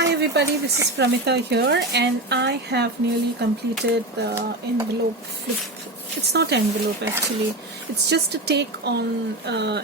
Hi everybody, this is Pramita here, and I have nearly completed the envelope flip. It's not envelope actually, it's just a take on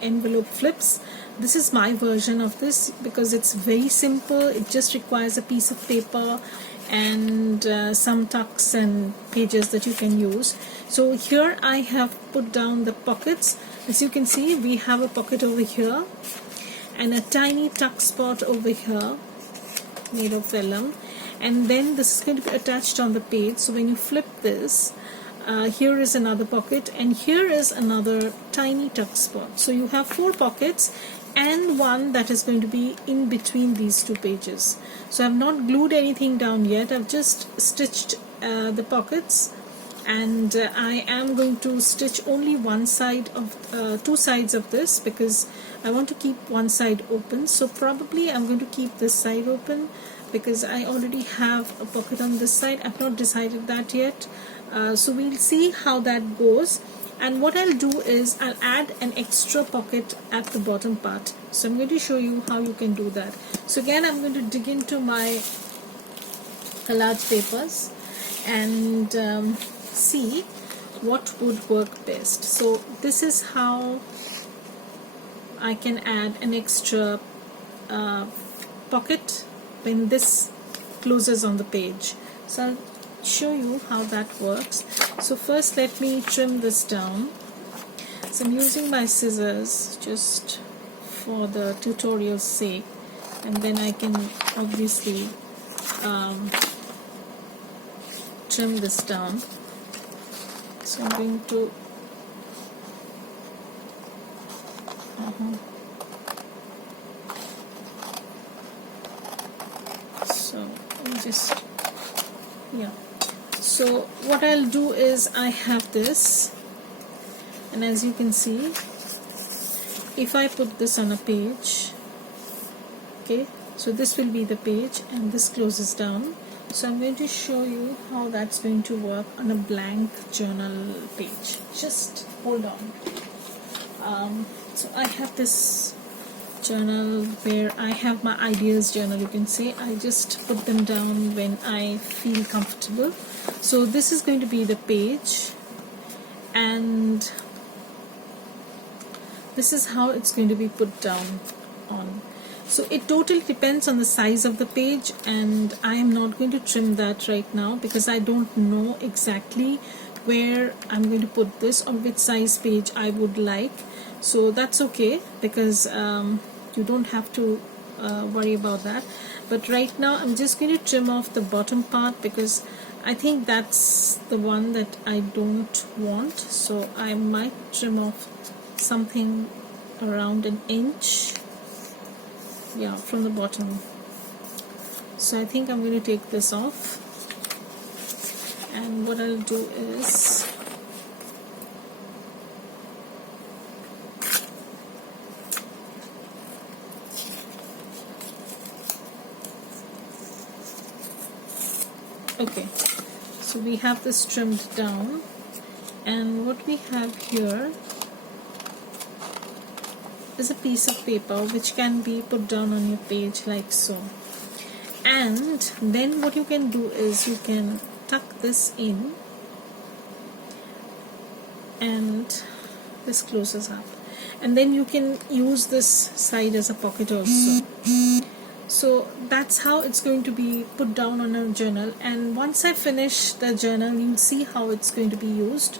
envelope flips. This is my version of this because it's very simple. It just requires a piece of paper and some tucks and pages that you can use. So here I have put down the pockets. As you can see, we have a pocket over here and a tiny tuck spot over here made of vellum, and then this is going to be attached on the page. So when you flip this, here is another pocket and here is another tiny tuck spot. So you have 4 pockets and one that is going to be in between these 2 pages. So I've not glued anything down yet. I've just stitched the pockets, and I am going to stitch only one side of 2 sides of this because I want to keep one side open. So probably I'm going to keep this side open because I already have a pocket on this side. I've not decided that yet, so we'll see how that goes. And what I'll do is I'll add an extra pocket at the bottom part. So I'm going to show you how you can do that. So again, I'm going to dig into my collage papers and see what would work best. So this is how I can add an extra pocket when this closes on the page. So I'll show you how that works. So first let me trim this down. So I'm using my scissors just for the tutorial's sake, and then I can obviously trim this down. So I'm going to so what I'll do is I have this, and as you can see, if I put this on a page, okay, so this will be the page and this closes down. So I'm going to show you how that's going to work on a blank journal page. Just hold on. So I have this journal where I have my ideas journal, you can say. I just put them down when I feel comfortable. So this is going to be the page, and this is how it's going to be put down on. So it totally depends on the size of the page, and I am not going to trim that right now because I don't know exactly where I'm going to put this or which size page I would like. So that's okay because you don't have to worry about that. But right now I'm just going to trim off the bottom part because I think that's the one that I don't want. So I might trim off something around an inch, yeah, from the bottom. So I think I'm going to take this off, and what I'll do is okay, so we have this trimmed down, and what we have here is a piece of paper which can be put down on your page like so. And then what you can do is you can tuck this in, and this closes up, and then you can use this side as a pocket also. So that's how it's going to be put down on a journal, and once I finish the journal you'll see how it's going to be used.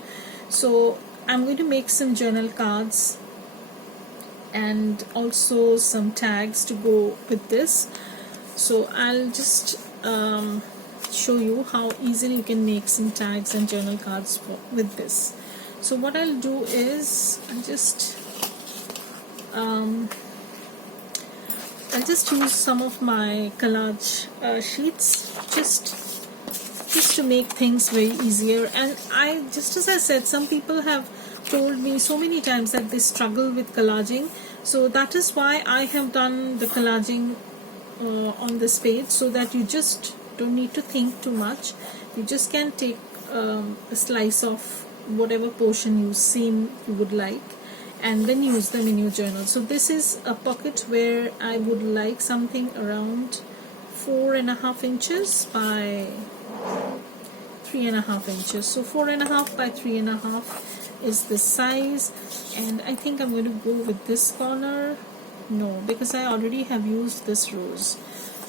So I'm going to make some journal cards and also some tags to go with this. So I'll just show you how easily you can make some tags and journal cards with this. So what I'll do is I'll just use some of my collage sheets just to make things very easier. And just as I said, some people have told me so many times that they struggle with collaging. So that is why I have done the collaging on this page, so that you just don't need to think too much. You just can take a slice of whatever portion you seem you would like and then use them in your journal. So this is a pocket where I would like something around 4.5 inches by 3.5 inches. So 4.5 by 3.5 is the size, and I think I'm going to go with this corner. No, because I already have used this rose,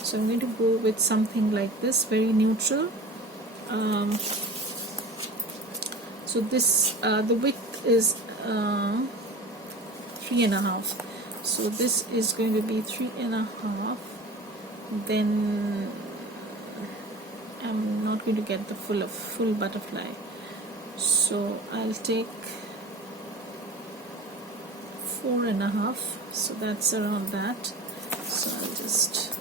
so I'm going to go with something like this, very neutral. So this the width is 3.5, so this is going to be 3.5. Then I'm not going to get the full butterfly, so I'll take 4.5, so that's around that. So I'll just,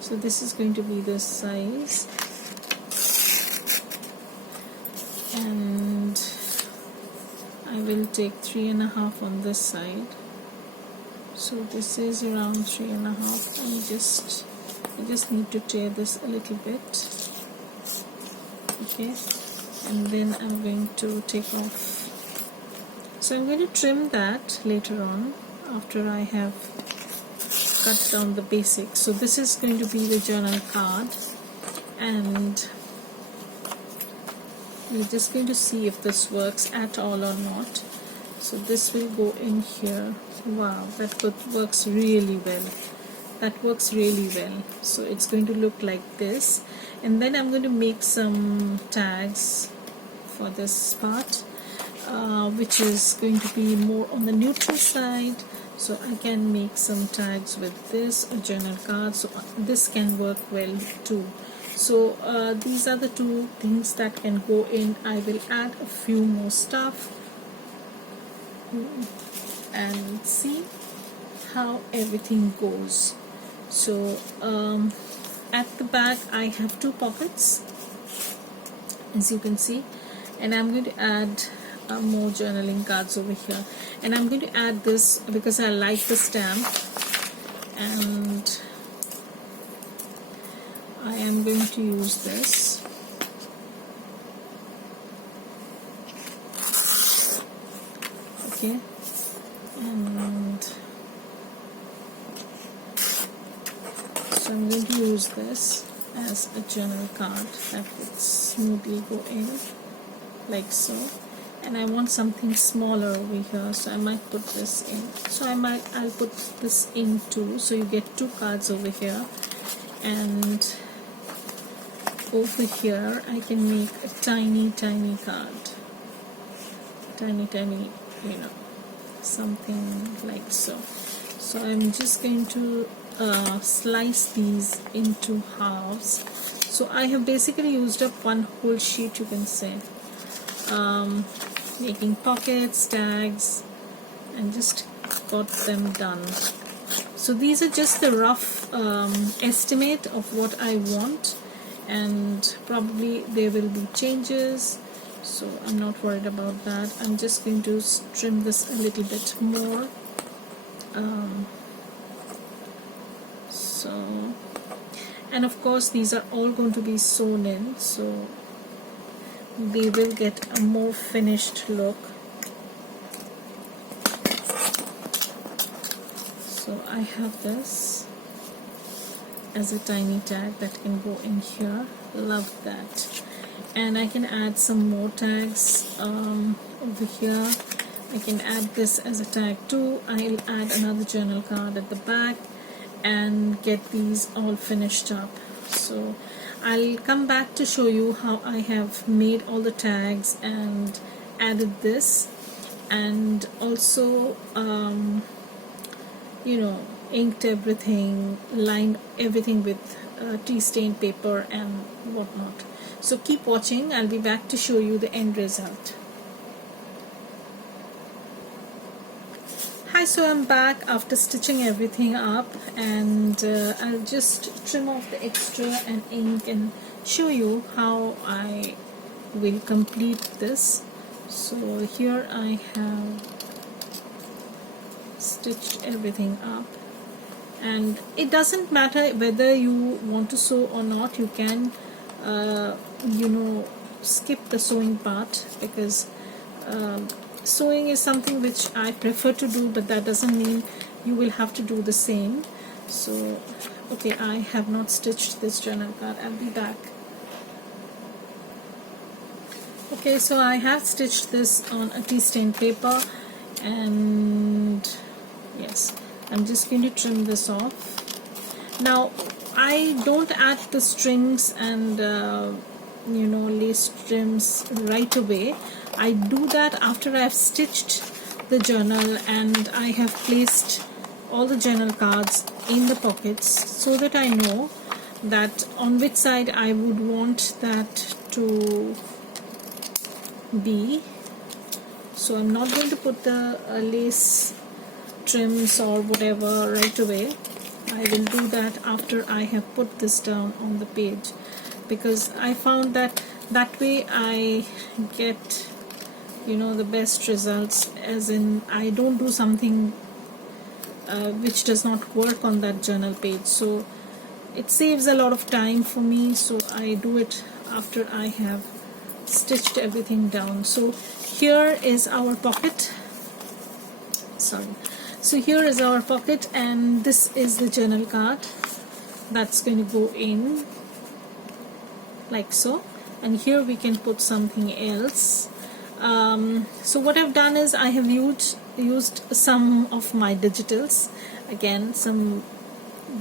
so this is going to be the size, and I will take 3.5 on this side. So this is around 3.5. I just need to tear this a little bit, okay, and then I'm going to take off. So I'm going to trim that later on after I have cut down the basics. So this is going to be the journal card, and we're just going to see if this works at all or not. So this will go in here. Wow, that works really well. That works really well. So it's going to look like this, and then I'm going to make some tags for this part, which is going to be more on the neutral side. So I can make some tags with this, a journal card, so this can work well too. So these are the two things that can go in. I will add a few more stuff and see how everything goes. So at the back I have 2 pockets, as you can see, and I'm going to add more journaling cards over here, and I'm going to add this because I like the stamp, and I am going to use this. Okay, and so I'm going to use this as a journal card that would smoothly go in like so. And I want something smaller over here, so I might put this in. So I'll put this in too, so you get 2 cards over here, and over here I can make a tiny card, tiny, you know, something like so. So I'm just going to slice these into halves. So I have basically used up 1 whole sheet, you can say, making pockets, tags, and just got them done. So these are just the rough estimate of what I want, and probably there will be changes, so I'm not worried about that. I'm just going to trim this a little bit more. So, and of course these are all going to be sewn in, so they will get a more finished look. So I have this as a tiny tag that can go in here. Love that. And I can add some more tags over here. I can add this as a tag too. I'll add another journal card at the back and get these all finished up. So I'll come back to show you how I have made all the tags and added this, and also you know, inked everything, lined everything with tea stained paper and whatnot. So keep watching, I'll be back to show you the end result. Hi, so I'm back after stitching everything up, and I'll just trim off the extra and ink and show you how I will complete this. So here I have stitched everything up, and it doesn't matter whether you want to sew or not. You can you know, skip the sewing part, because sewing is something which I prefer to do, but that doesn't mean you will have to do the same. So okay, I have not stitched this journal card. I'll be back. Okay, so I have stitched this on a tea stain paper, and yes, I'm just going to trim this off. Now I don't add the strings and lace trims right away. I do that after I've stitched the journal and I have placed all the journal cards in the pockets, so that I know that on which side I would want that to be. So I'm not going to put the lace trims or whatever right away. I will do that after I have put this down on the page, because I found that way I get the best results, as in I don't do something which does not work on that journal page. So it saves a lot of time for me, so I do it after I have stitched everything down. So here is our pocket. So here is our pocket, and this is the journal card that's going to go in like so, and here we can put something else. So what I've done is I have used some of my digitals, again some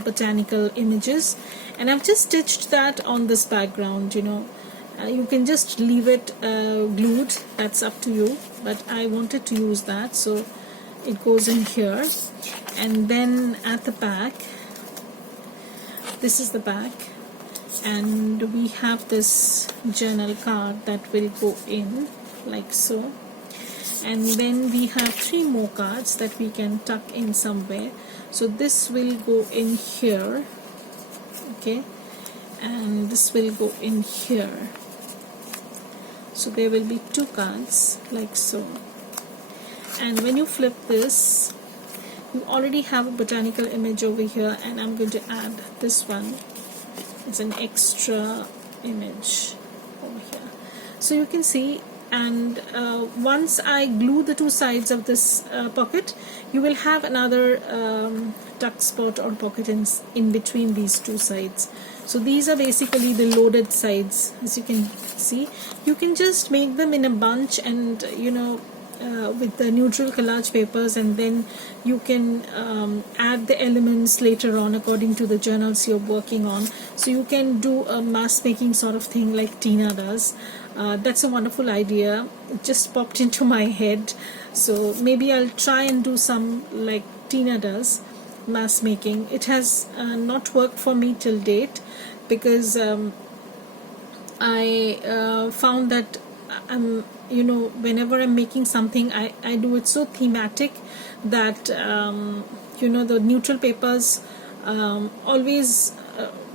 botanical images, and I've just stitched that on this background. You can just leave it glued, that's up to you, but I wanted to use that, so it goes in here. And then at the back, this is the back, and we have this journal card that will go in like so. And then we have 3 more cards that we can tuck in somewhere. So this will go in here, okay, and this will go in here. So there will be 2 cards like so. And when you flip this, you already have a botanical image over here, and I'm going to add this one as an extra image over here. So you can see, and once I glue the 2 sides of this pocket, you will have another tuck spot or pocket in between these 2 sides. So these are basically the loaded sides. As you can see, you can just make them in a bunch, and with the neutral collage papers, and then you can add the elements later on according to the journals you're working on. So you can do a mass making sort of thing like Tina does. That's a wonderful idea. It just popped into my head, so maybe I'll try and do some like Tina does, mass making. It has not worked for me till date, because I found that whenever I'm making something, I do it so thematic that the neutral papers always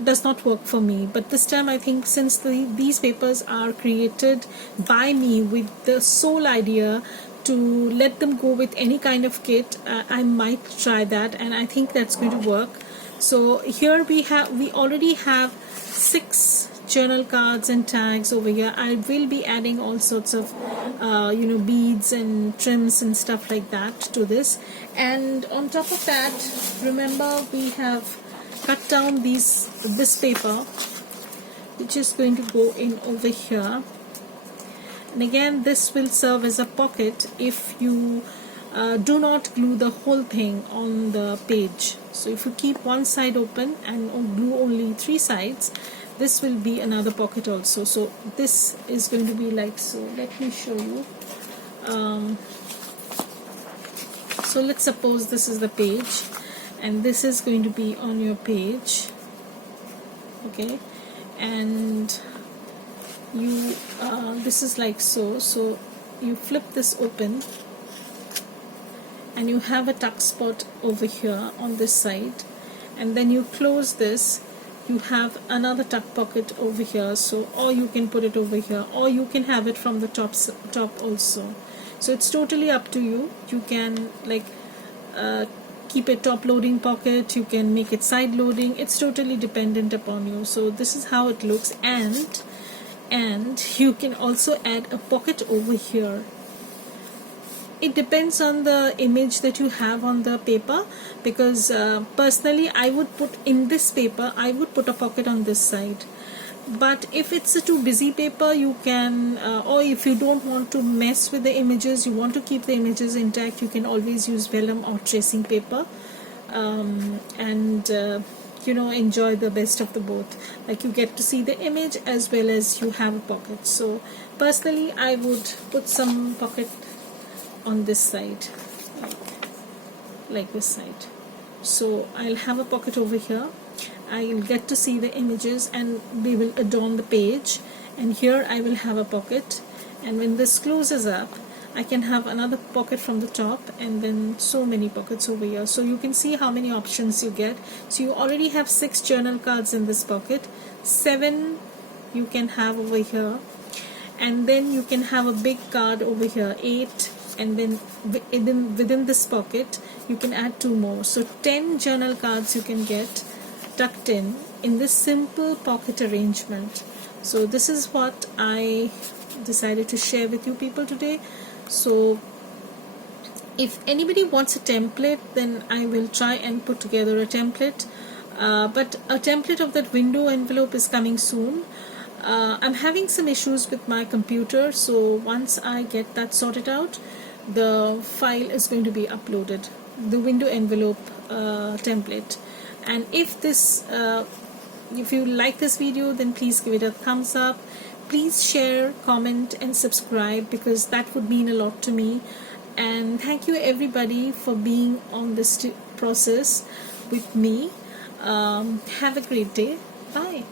does not work for me. But this time I think, since these papers are created by me with the sole idea to let them go with any kind of kit, I might try that, and I think that's going to work. So here we already have 6 journal cards and tags over here. I will be adding all sorts of beads and trims and stuff like that to this. And on top of that, remember, we have cut down this paper, which is going to go in over here. And again, this will serve as a pocket if you do not glue the whole thing on the page. So if you keep one side open and glue only 3 sides, this will be another pocket also. So this is going to be like so. Let me show you. So let's suppose this is the page, and this is going to be on your page, okay, and you this is like so. So you flip this open, and you have a tuck spot over here on this side, and then you close this. You have another tuck pocket over here, so, or you can put it over here, or you can have it from the top also. So it's totally up to you. You can like keep a top loading pocket, you can make it side loading. It's totally dependent upon you. So this is how it looks, and you can also add a pocket over here. it depends on the image that you have on the paper, because personally I would put in this paper, I would put a pocket on this side. But if it's a too busy paper, you can or if you don't want to mess with the images, you want to keep the images intact, you can always use vellum or tracing paper, and you know, enjoy the best of the both. Like, you get to see the image as well as you have a pocket. So personally I would put some pocket on this side, like this side. So I'll have a pocket over here, I'll get to see the images and we will adorn the page, and here I will have a pocket, and when this closes up I can have another pocket from the top, and then so many pockets over here. So you can see how many options you get. So you already have 6 journal cards in this pocket, 7 you can have over here, and then you can have a big card over here, 8, and then within this pocket you can add 2 more. So 10 journal cards you can get tucked in this simple pocket arrangement. So this is what I decided to share with you people today. So if anybody wants a template, then I will try and put together a template, but a template of that window envelope is coming soon. I'm having some issues with my computer, so once I get that sorted out, the file is going to be uploaded, the window envelope template. And if you like this video, then please give it a thumbs up. Please share, comment and subscribe, because that would mean a lot to me. And thank you everybody for being on this process with me. Have a great day. Bye.